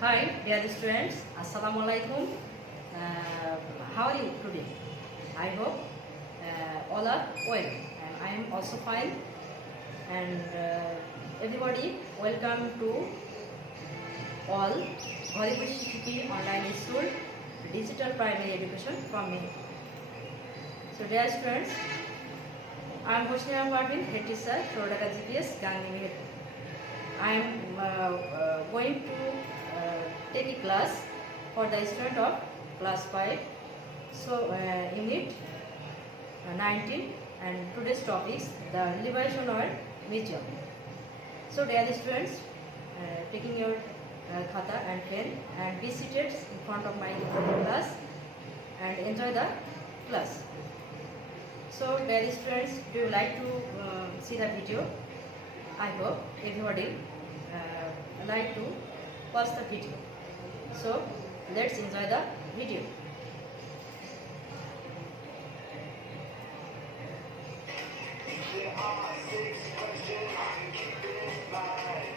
Hi, dear students. Assalamu alaikum. How are you today? I hope all are well, and I am also fine. And everybody, welcome to all Ghariburi Shikhi Online School Digital Primary Education from me. So, dear students, I am Hosnia Parvin, head teacher, Florida GPS, Gandhi. I am going to take a class for the student of class 5. So, unit 19, and today's topic is the Liberation World Museum. So, dear students, taking your khata and pen and be seated in front of my class and enjoy the class. So, dear students, do you like to see the video? I hope everybody like to watch the video. So let's enjoy the video. There are 6 questions to keep in mind.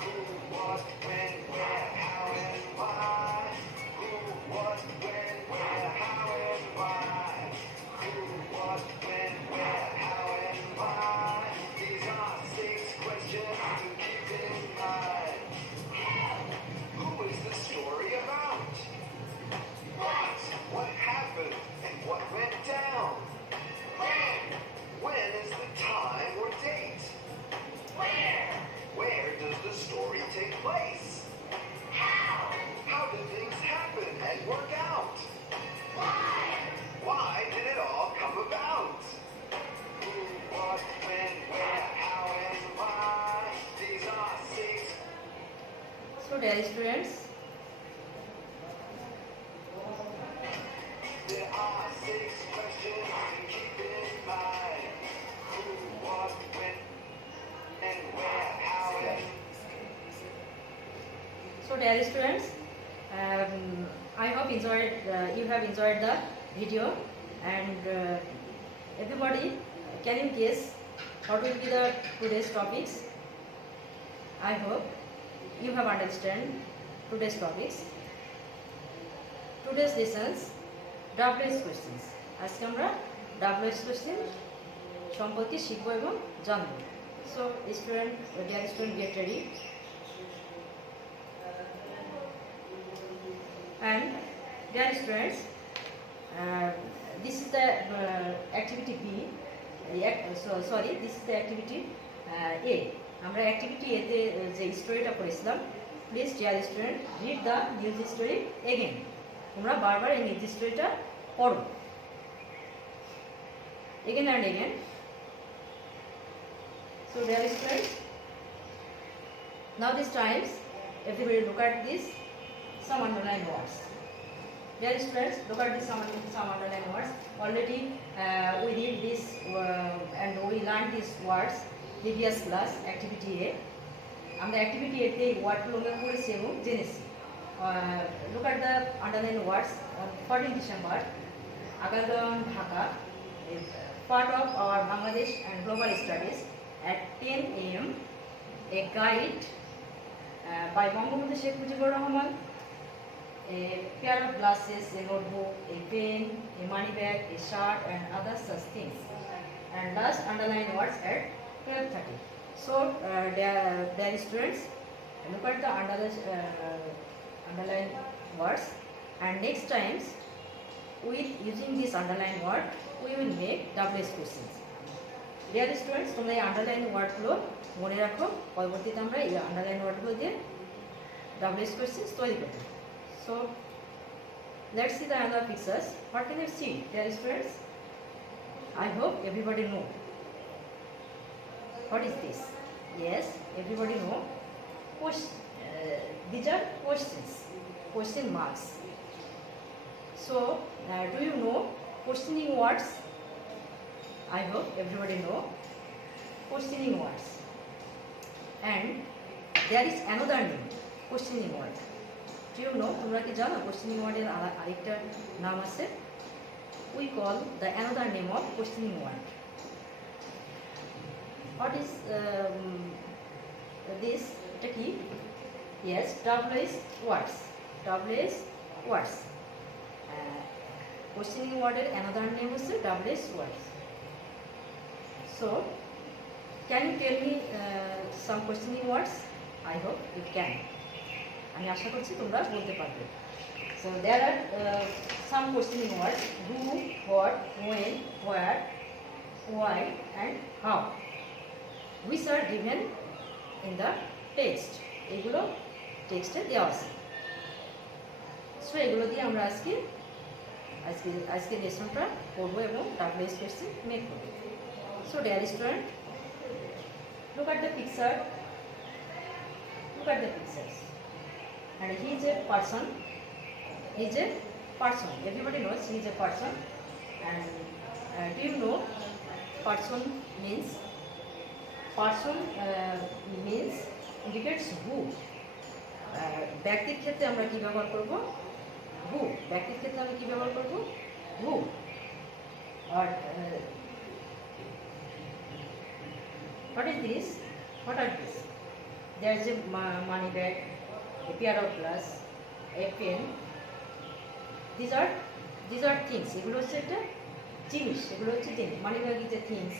Who, what, when, where, how, and why. Who, what, when, where, how, and why. Who, what, when, where, how, and why. These are 6 questions to keep in mind. Who is the story about? What happened and what went down? When is the time or date? Where does the story take place? How do things happen and work out? Why did it all come about? Who, what, when, where, how, and why? These are 6. So dear students, There are 6 questions to keep in mind. Who, what, when, and where, how, and so dear students, I hope you have enjoyed the video, and everybody, can you guess what will be the today's topics? I hope you have understand today's topics. Today's lessons WH questions. আজকে আমরা WH question সম্পর্কে শিখব এবং জানব। So student, dear student, get ready. And dear students, this is the activity B. This is the activity A. আমরা activity A তে যে স্টোরিটা পড়েছিলাম, please dear student read the news story again. তোমরা বারবার এই নিউজ স্টোরিটা পড়ো again and again. So dear students, now this times everybody look at this some underline words. Dear students, look at this some underline words. Already we read this and we learned these words previous class activity A. আমরা activity A তে ওয়ার্ডগুলো আমরা পড়েছি এবং জেনেছি। Look at the underline words. 14 December, Agadon, Dhaka, is part of our Bangladesh and Global Studies at 10 a.m. A guide by Bangabandhu Sheikh Mujibur Rahman, a pair of glasses, a notebook, a pen, a money bag, a shirt, and other such things. And last underline words at 12:30. So, dear students, look at the underline words, and next times with using this underline word we will make WH questions. Dear students, তোমরা এই underline ওয়ার্ডগুলো মনে রাখো, পরবর্তীতে আমরা এই underline ওয়ার্ডগুলো দিয়ে WH questions তৈরি করব। So let's see the other pictures. What can you see, dear students? I hope everybody know. What is this? Yes, everybody know. These are questions, question marks. So, do you know questioning words? I hope everybody know questioning words. And there is another name, questioning word. Do you know? তোমরা কি জানো questioning word এর আরেকটা নাম আছে? We call the another name of questioning word. What is this? এটা কি? Yes, WH words. WH words. Questioning word another name is WH words. So, can you tell me some questioning words? I hope you can. আমি আশা করছি তোমরা বলতে পারবে। So there are some questioning words: who, what, when, where, why, and how, which are given in the text. এগুলো টেক্সটে দেওয়া আছে। So এগুলো দিয়ে আমরা আজকে লেসনটা পড়বো এবং WH কোয়েশ্চেন মেক করবো। So dear student, look at the picture. Look at the pictures. And he is a person. He is a person. Everybody knows he is a person. And do you know person means? Person means indicates who. ব্যক্তির ক্ষেত্রে আমরা কি ব্যবহার করব? Who. ব্যক্তির ক্ষেত্রে আমরা কি ব্যবহার করব? Who. Or what is this? What are these? There is a money bag, a pair of glass, a pen. These are things. এগুলো হচ্ছে একটা জিনিস। এগুলো হচ্ছে জিনিস। Money bag is a things,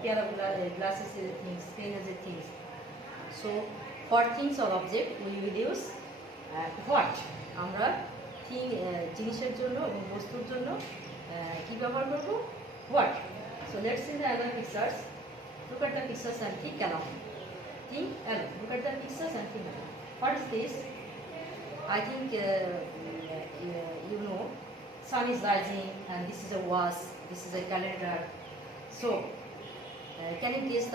pair of glass is a things, pen is a things. So for things or object we will use what. আমরা জিনিসের জন্য এবং বস্তুর জন্য কি ব্যবহার করব? What. So let's see the other pictures. Look at the pictures and think along. Think along. Look at the pictures and think along. What is this? I think you know, sun is rising and this is a watch. This is a calendar. So, can you guess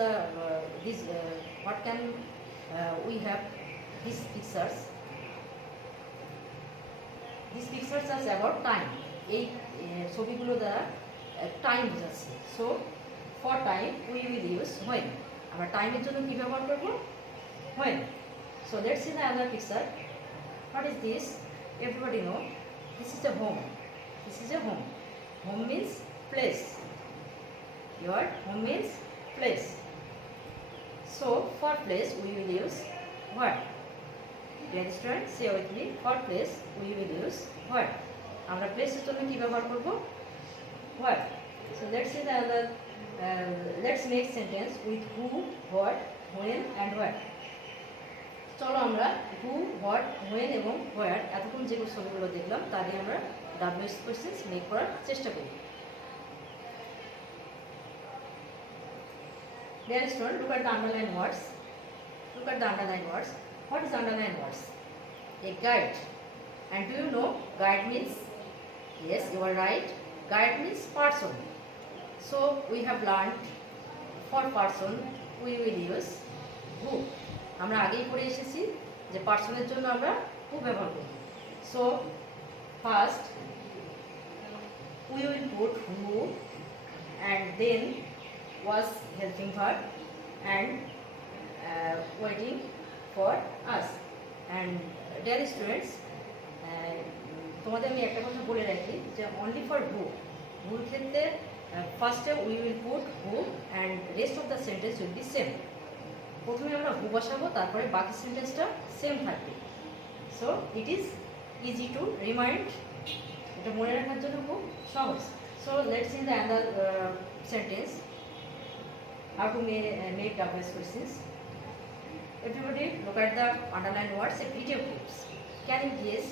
what can we have these pictures? These pictures are about time. এই ছবিগুলো দ্বারা time বোঝাচ্ছে। So, for time we will use when. আমরা টাইমের জন্য কি ব্যবহার করব? When. So let's see the other picture. What is this? Everybody know. This is a home. This is a home. Home means place. Your home means place. So for place we will use what? Dear students, say with me. For place we will use what? আমরা প্লেসের জন্য কি ব্যবহার করব? What? So let's see the other. Let's make sentence with who, what, when and where. চলো আমরা who, what, when এবং where এতক্ষণ যে ছবিগুলো দেখলাম তা দিয়ে আমরা WH কোয়েশ্চেন মেক করার চেষ্টা করি। Dear student, look at the underlined words. Look at the underlined words. What is underlined words? A guide. And do you know guide means? Yes, you are right. Guide means person. So we have learned for person we will use who. আমরা আগেই পড়ে এসেছি যে পার্সনের জন্য আমরা who ব্যবহার করি। So first we will put who and then was helping verb and waiting for us. And dear students, তোমাদের আমি একটা কথা বলে রাখি যে only for who. whoর ক্ষেত্রে first we will put who and rest of the sentence will be same. প্রথমে আমরা who বসাবো, তারপরে বাকি সেন্টেন্সটা সেম থাকবে। So it is easy to remind. এটা মনে রাখার জন্য খুব সহজ। So let's see the other sentence how to make WH questions. Everybody look at the underlined words. Video clips. Can you guess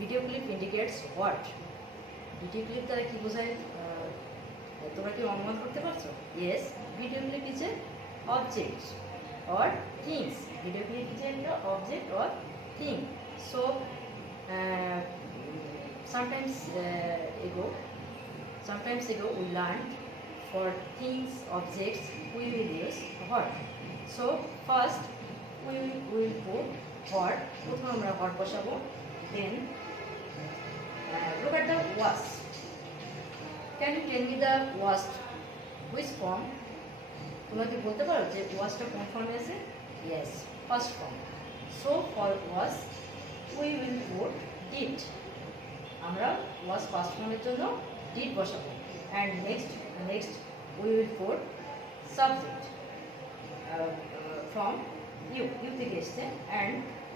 video clip indicates what? Video clip দ্বারা কি বোঝায় তোমরা কি অনুমান করতে পারছো? Yes, video clip is a object or things. Video clip is an object or thing. So sometimes ago we learned for things, objects we will use what. So first we will put what. প্রথমে আমরা what বসাবো। Then look at the was. Can you tell me the was which form? তোমরা কি বলতে পারো যে ওয়াজটা কোন ফর্মে আছে? Yes, first form. So for was we will put did. আমরা was first form-এর জন্য did বসাবো। And next we will put subject from you থেকে এসছে and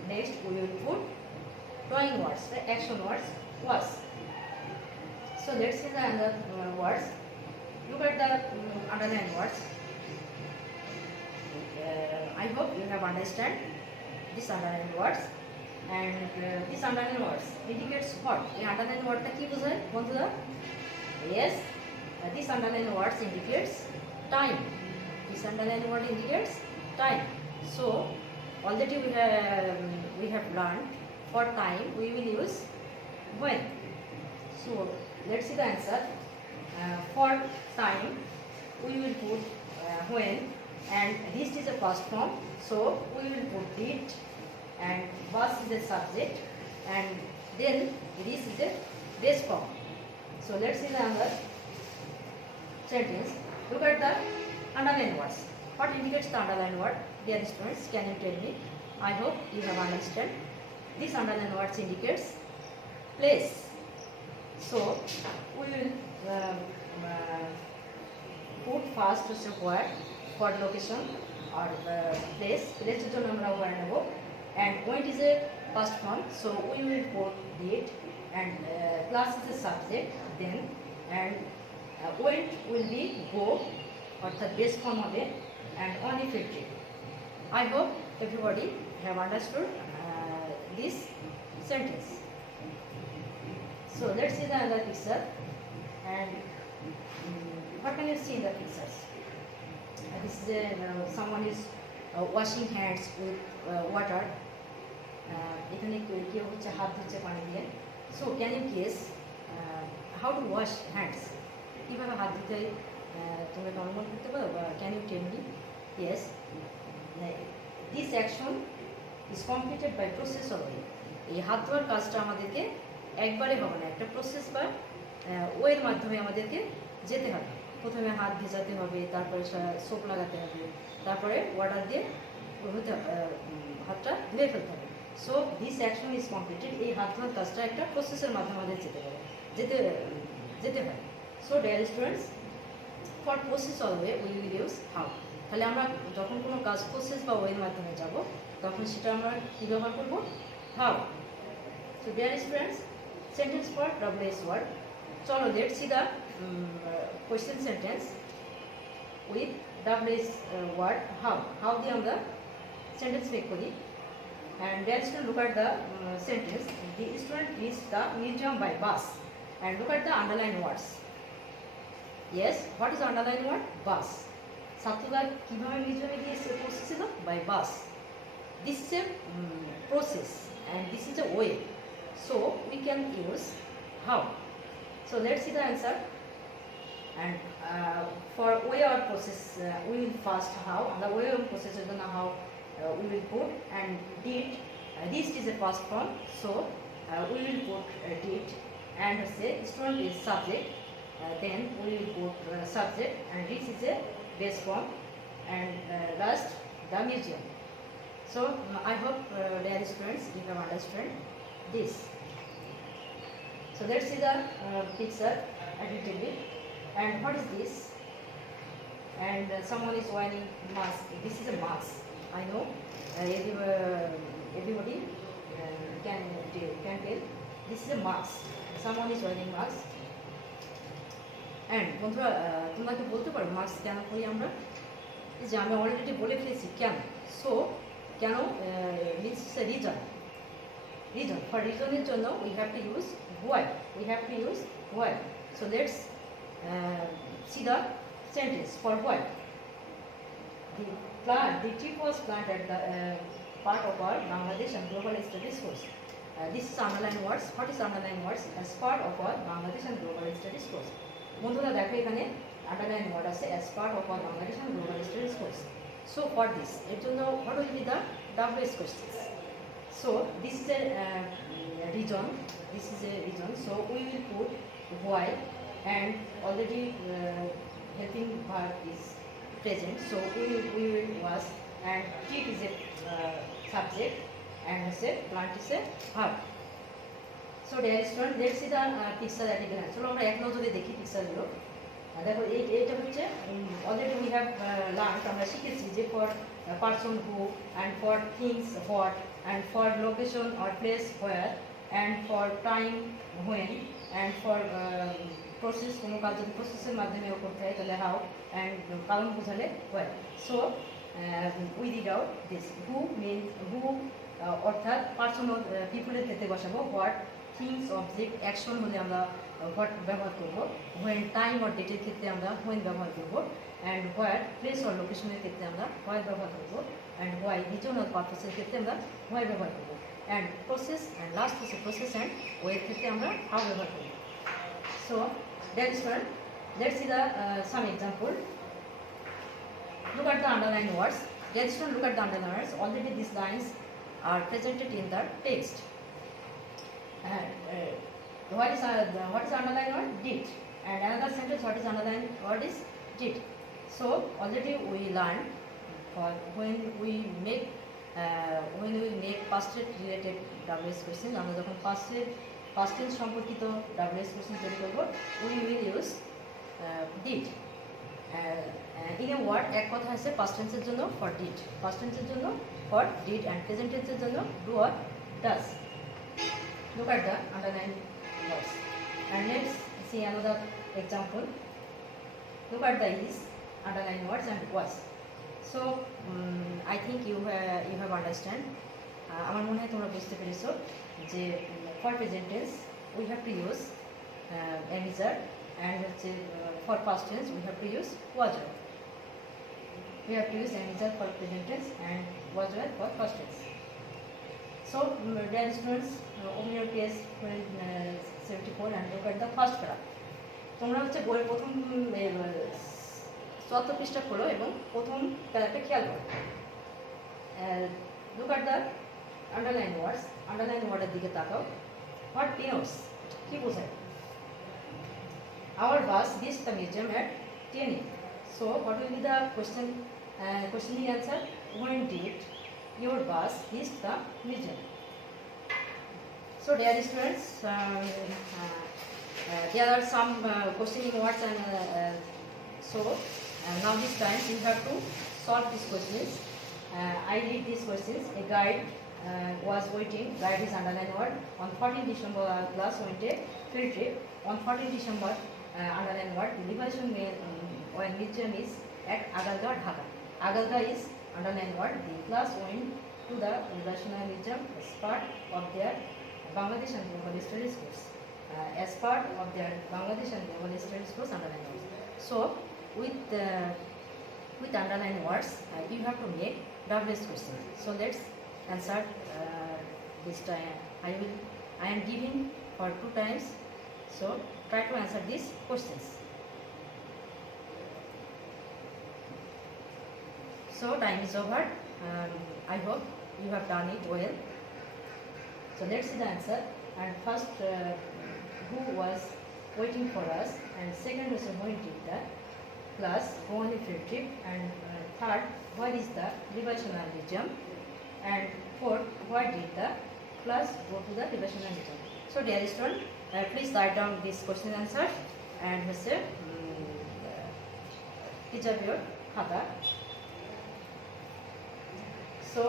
next we will put drawing words, the action words was. So let's see the other words. Look at the underlined words. I hope you have understand this underlined words, and this underlined words indicates what? The underlined word ta ki bojhay bondhura? Yes, this underlined words indicates time. This underlined word indicates time. So already we have learned for time we will use when. So let's see the answer. For time we will put when, and this is a past form, so we will put did, and was is a subject, and then this is a base form. So let's see the other sentence. Look at the underlined words. What indicates the underlined word? Dear students, can you tell me? I hope you have understood. This underlined words indicates place. So we will put first to say where for location or place. Place is the number of where, and when is a past form, so we will put did, and plus is the subject, then, and went will be go or the base form of it, and only 50. I hope everybody have understood this sentence. So let's see the other picture, and what can you see in the pictures? This is someone is washing hands with water. এখানে কেউ হচ্ছে হাত ধুচ্ছে পানি দিয়ে। So can you guess how to wash hands? কিভাবে হাত ধুতে তোমরা কি অনুমান করতে পারো? Can you tell me? Yes. This action is completed by process only. এই হাত ধোয়ার কাজটা আমাদেরকে একবারে হবে না, একটা প্রসেস বা ওয়ের মাধ্যমে আমাদেরকে যেতে হবে। প্রথমে হাত ভেজাতে হবে, তারপরে সোপ লাগাতে হবে, তারপরে ওয়াটার দিয়ে হাতটা ধুয়ে ফেলতে হবে। So this action is completed. এই হাত ধোয়ার কাজটা একটা প্রসেসের মাধ্যমে আমাদের যেতে হয়। So dear students, for process or way we will use how. তাহলে আমরা যখন কোনো কাজ প্রসেস বা ওয়ের মাধ্যমে যাব, তখন সেটা আমরা কী ব্যবহার করব? How. So dear students, sentence for WH word. চলো let's see the question sentence with WH word how. How দিয়ে আমরা sentence make করি, and then student look at the sentence. The student reached the museum by bus, and look at the underlined words. Yes, what is the underlined word? Bus. ছাত্ররা কিভাবে মিউজিয়ামে গিয়ে পৌঁছেছিল? By bus. This is a process and this is a way, so we can use how. So let's see the answer. And for way or process, we will first how, and the way of process is gonna how we will put, and did. This is a past form, so we will put did, and say student is subject. Then we will put subject, and this is a base form, and last the museum. So I hope dear students you have understood this. So let's see the picture additively. And what is this? And someone is wearing mask. This is a mask. I know everybody can tell. This is a mask. Someone is wearing mask. And বন্ধুরা তোমরা কি বলতে পারো mask কেন করি আমরা? যে আমি অলরেডি বলে ফেলেছি কেন। সো কেন মিনস রিজন। ফর রিজনের জন্য we have to use why. So let's see the sentence for why. The trip was planned at the part of our Bangladesh and Global Studies course. This is underlined words. What is underlined words? As part of our Bangladesh and Global Studies course. বন্ধুরা দেখো এখানে underline word আছে as part of our Bangladesh and Global Studies course. So for this, এর জন্য what will be the WH questions? So this is a region. So we will put why, and already helping verb is present. So we will was, and trip is a subject, and say plant is a verb. So dear student, let's see the picture at a glance. So আমরা এক নজরে দেখি পিকচারগুলো। দেখো এইটা হচ্ছে already we have learned, আমরা শিখেছি যে for person who, and for things what, and for location or place where, and for time when, and for process কোনো কাজ যদি প্রসেসের মাধ্যমে করতে হয় তাহলে হাউ, অ্যান্ড কারণ বোঝালে where. So we read out this. Who mean who অর্থাৎ পার্সন পিপুলের ক্ষেত্রে বসাবো, হোয়াট থিংস অবজেক্ট অ্যাকশন হলে আমরা হোয়াট ব্যবহার করবো, হোয়েন টাইম অর ডেটের ক্ষেত্রে আমরা হোয়েন ব্যবহার করবো, অ্যান্ড হোয়ার প্লেস অর লোকেশনের ক্ষেত্রে আমরা হোয়ার ব্যবহার করবো, অ্যান্ড হোয়াই রিজনাল পারপাসের ক্ষেত্রে আমরা হোয়াই ব্যবহার করবো, অ্যান্ড প্রসেস অ্যান্ড লাস্ট হচ্ছে প্রসেস অ্যান্ড ওয়ের ক্ষেত্রে আমরা হাউ ব্যবহার করবো। So that is one. Let's see the some example. Look at the underlined words. Let's look at the underlined words. Already these lines are presented in the text. What is underlined word? Did. And another sentence, what is underlined word is did. So already we learned for when we make past tense related WS question, আমরা যখন past tense সম্পর্কিত WS question তৈরি করব, we will use did. In a word, এক কথা আছে past tense এর জন্য for did, past tense এর জন্য for did, and present tense এর জন্য do or does. Look at the underlined words. And let's see another example. Look at the is, underlined words, and was. So I think you have understand. আমার মনে হয় তোমরা বুঝতে পেরেছো যে for present tense we have to use am, and হচ্ছে for past tense we have to use was. We have to use am for present tense and was for past tense. So dear students, open your page 74 and look at the first paragraph. তোমরা হচ্ছে বইয়ের প্রথম 74 পৃষ্ঠা খোলো এবং প্রথম প্যারাটা খেয়াল করো। Look at the underlined words. Underlined ওয়ার্ডের দিকে তাকাও। What denotes? কি বোঝায়? Our bus reached the museum at 10 a.m. So what will be the questioning answer? When did your bus reach the museum? So dear students, there are some questioning words, and now this time you have to solve these questions. I read these questions. A guide was waiting. Guide is underlined word. On 14 December, class went a field trip. On 14 December, underlined word. The liberation museum is at Agalga, Dhaka. Agalga is underlined word. The class went to the Liberation Museum as part of their Bangladesh and Bengali Studies course. As part of their Bangladesh and Bengali Studies course, underlined words. So with underlined words, you have to make WS questions. So let's answer this time. I am giving for 2 times. So try to answer these questions. So time is over. I hope you have done it well. So let's see the answer. And first, who was waiting for us? And second was when did the class go on a field trip? And third, what is the Liberation Museum? And fourth, why did the class go to the Liberation Museum? So dear students, please write down this question answer and each of your khata. So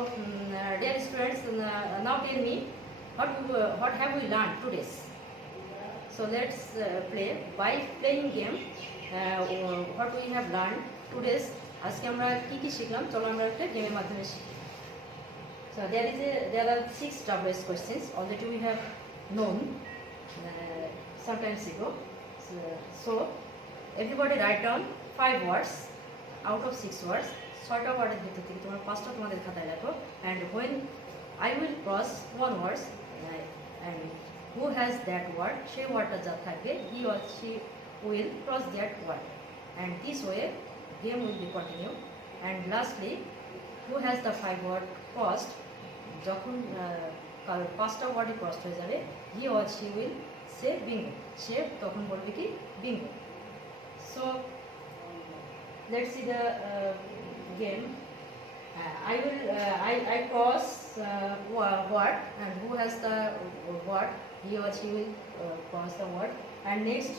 dear students, now tell me what have we learned today? So let's play. By playing game, what we have learned today. আজকে আমরা কি শিখলাম, চলো আমরা একটা গেমের মাধ্যমে শিখি। So there are 6 WS questions already we have known sometimes ago. So everybody write down 5 words out of 6 words. 6টা ওয়ার্ডের ভিতর থেকে তোমরা 5টা তোমাদের খাতায় লেখো, and when I will cross one word, and who has that word, সেই ওয়ার্ডটা যা থাকবে, he or she will cross that word, and this way game will be continue. And lastly, who has the 5 word crossed, যখন 5টা ওয়ার্ডে crossed হয়ে যাবে, he or she will say bingo, সে তখন বলবে কি bingo. So let's see the game. I cross word, and who has the word, he or she will cross the word, and next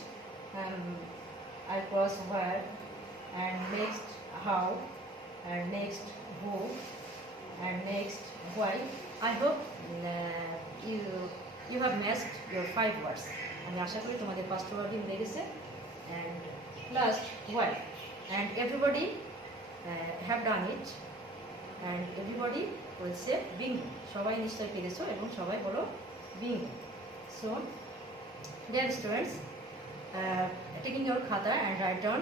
I cross word, and next how, and next who, and next why. I hope you have matched your 5 words. আমি আশা করি তোমাদের 5টা ওয়ার্ডই মিলে গেছে। And last why, and everybody have done it, and everybody will say bingo. সবাই নিশ্চয়ই পেরেছো এবং সবাই বলো bingo. So dear students, taking your khata and write down.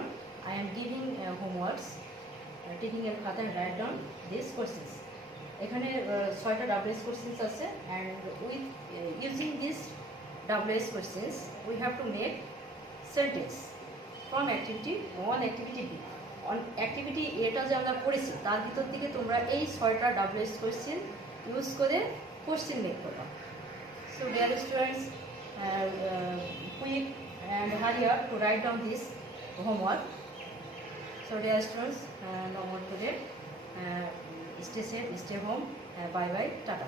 I am giving homeworks. Taking your khata and write down these questions. এখানে 6টা WS questions আছে, and with using these WS questions we have to make sentence from activity 1 activity B. On activity এটা যে আমরা পড়েছি তার ভিতর থেকে তোমরা এই 6টা WS question ইউজ করে কোশ্চেন মেক করবা। So dear students, quick and hurry up to write down this homework. So dear students, no more today. Stay safe, stay home. Bye bye, tata.